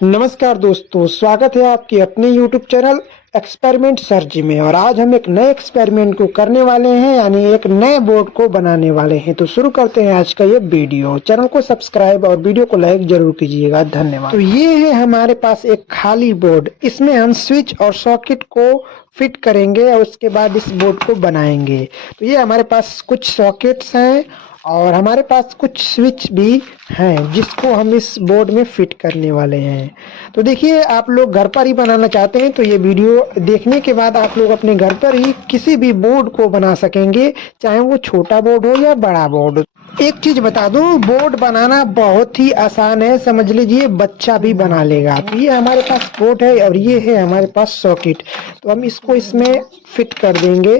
नमस्कार दोस्तों, स्वागत है आपके अपने YouTube चैनल एक्सपेरिमेंट सर्जी में। और आज हम एक नए एक्सपेरिमेंट को करने वाले हैं, यानी एक नए बोर्ड को बनाने वाले हैं। तो शुरू करते हैं आज का ये वीडियो। चैनल को सब्सक्राइब और वीडियो को लाइक जरूर कीजिएगा, धन्यवाद। तो ये है हमारे पास एक खाली बोर्ड। इसमें हम स्विच और सॉकेट को फिट करेंगे और उसके बाद इस बोर्ड को बनाएंगे। तो ये हमारे पास कुछ सॉकेट्स हैं और हमारे पास कुछ स्विच भी हैं जिसको हम इस बोर्ड में फिट करने वाले हैं। तो देखिए, आप लोग घर पर ही बनाना चाहते हैं तो ये वीडियो देखने के बाद आप लोग अपने घर पर ही किसी भी बोर्ड को बना सकेंगे, चाहे वो छोटा बोर्ड हो या बड़ा बोर्ड। एक चीज बता दूं, बोर्ड बनाना बहुत ही आसान है, समझ लीजिए बच्चा भी बना लेगा। तो ये हमारे पास बोर्ड है और ये है हमारे पास सॉकेट। तो हम इसको इसमें फिट कर देंगे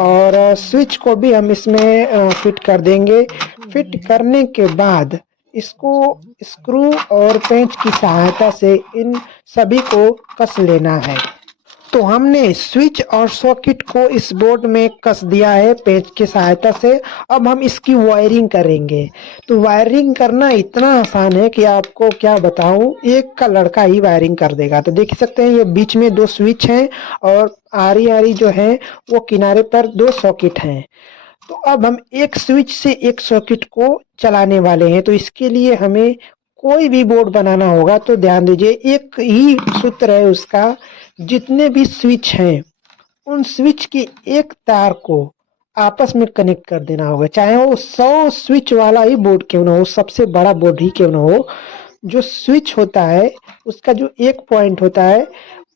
और स्विच को भी हम इसमें फिट कर देंगे। फिट करने के बाद इसको स्क्रू और पेंच की सहायता से इन सभी को कस लेना है। तो हमने स्विच और सॉकेट को इस बोर्ड में कस दिया है पेंच की सहायता से। अब हम इसकी वायरिंग करेंगे। तो वायरिंग करना इतना आसान है कि आपको क्या बताऊं, एक का लड़का ही वायरिंग कर देगा। तो देख सकते हैं, ये बीच में दो स्विच हैं और आरी आरी जो है वो किनारे पर दो सॉकेट हैं। तो अब हम एक स्विच से एक सॉकेट को चलाने वाले हैं। तो इसके लिए हमें कोई भी बोर्ड बनाना होगा तो ध्यान दीजिए, एक ही सूत्र है उसका। जितने भी स्विच हैं उन स्विच की एक तार को आपस में कनेक्ट कर देना होगा, चाहे वो 100 स्विच वाला ही बोर्ड क्यों ना हो, सबसे बड़ा बोर्ड ही क्यों ना हो। जो स्विच होता है उसका जो एक पॉइंट होता है,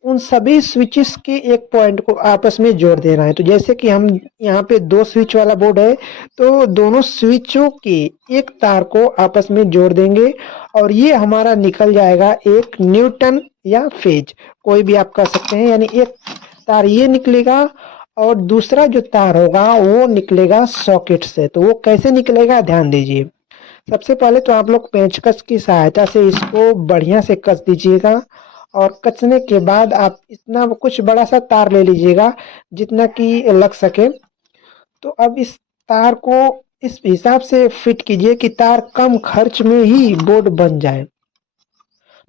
उन सभी स्विचेस के एक पॉइंट को आपस में जोड़ देना है। तो जैसे कि हम यहाँ पे दो स्विच वाला बोर्ड है, तो दोनों स्विचों के एक तार को आपस में जोड़ देंगे और ये हमारा निकल जाएगा एक न्यूटन या फेज, कोई भी आप कह सकते हैं। यानी एक तार ये निकलेगा और दूसरा जो तार होगा वो निकलेगा सॉकेट से। तो वो कैसे निकलेगा, ध्यान दीजिए। सबसे पहले तो आप लोग पेंचकस की सहायता से इसको बढ़िया से कस दीजिएगा और कसने के बाद आप इतना कुछ बड़ा सा तार ले लीजिएगा जितना कि लग सके। तो अब इस तार को इस हिसाब से फिट कीजिए कि तार कम खर्च में ही बोर्ड बन जाए।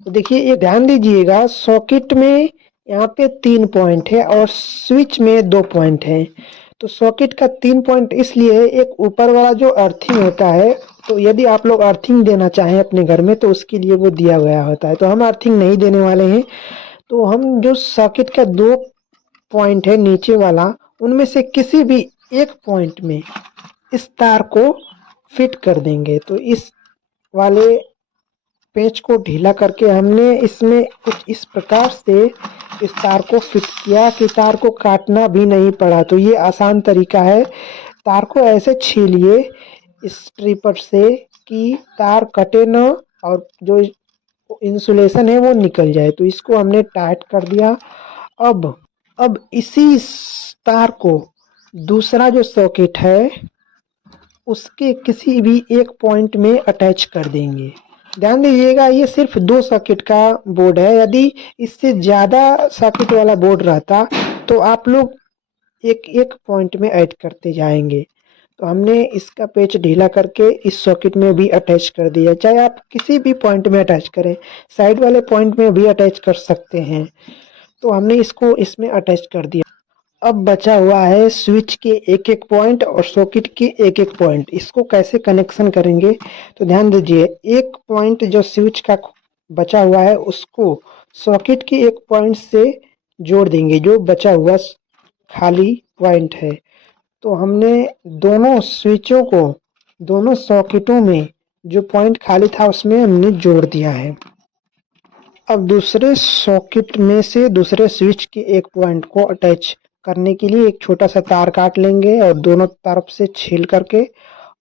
तो देखिए, ये ध्यान दीजिएगा, सॉकेट में यहाँ पे 3 पॉइंट है और स्विच में 2 पॉइंट है। तो सॉकेट का 3 पॉइंट इसलिए है, एक ऊपर वाला जो अर्थिंग होता है, तो यदि आप लोग अर्थिंग देना चाहें अपने घर में तो उसके लिए वो दिया गया होता है। तो हम अर्थिंग नहीं देने वाले हैं। तो हम जो सॉकेट का 2 पॉइंट है नीचे वाला, उनमें से किसी भी एक पॉइंट में इस तार को फिट कर देंगे। तो इस वाले पेंच को ढीला करके हमने इसमें कुछ इस प्रकार से इस तार को फिट किया कि तार को काटना भी नहीं पड़ा। तो ये आसान तरीका है। तार को ऐसे छीलिए इस स्ट्रिपर से कि तार कटे न और जो इंसुलेशन है वो निकल जाए। तो इसको हमने टाइट कर दिया। अब इसी तार को दूसरा जो सॉकेट है उसके किसी भी एक पॉइंट में अटैच कर देंगे। ध्यान दीजिएगा, ये सिर्फ 2 सॉकेट का बोर्ड है। यदि इससे ज़्यादा सॉकेट वाला बोर्ड रहता तो आप लोग एक एक पॉइंट में ऐड करते जाएंगे। तो हमने इसका पेच ढीला करके इस सॉकेट में भी अटैच कर दिया। चाहे आप किसी भी पॉइंट में अटैच करें, साइड वाले पॉइंट में भी अटैच कर सकते हैं। तो हमने इसको इसमें अटैच कर दिया। अब बचा हुआ है स्विच के एक एक पॉइंट और सॉकेट के एक एक पॉइंट। इसको कैसे कनेक्शन करेंगे, तो ध्यान दीजिए, एक पॉइंट जो स्विच का बचा हुआ है उसको सॉकेट के एक पॉइंट से जोड़ देंगे, जो बचा हुआ खाली पॉइंट है। तो हमने दोनों स्विचों को दोनों सॉकेटों में जो पॉइंट खाली था उसमें हमने जोड़ दिया है। अब दूसरे सॉकेट में से दूसरे स्विच के एक पॉइंट को अटैच करने के लिए एक छोटा सा तार काट लेंगे और दोनों तरफ से छील करके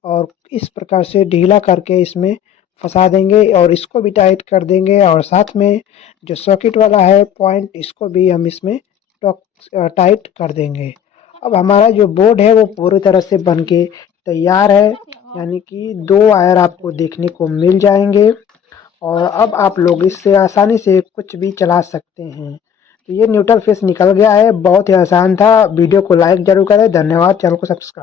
और इस प्रकार से ढीला करके इसमें फंसा देंगे और इसको भी टाइट कर देंगे। और साथ में जो सॉकेट वाला है पॉइंट, इसको भी हम इसमें टाइट कर देंगे। अब हमारा जो बोर्ड है वो पूरी तरह से बन के तैयार है, यानी कि 2 वायर आपको देखने को मिल जाएंगे और अब आप लोग इससे आसानी से कुछ भी चला सकते हैं। तो ये न्यूट्रल फेस निकल गया है, बहुत ही आसान था। वीडियो को लाइक जरूर करें, धन्यवाद। चैनल को सब्सक्राइब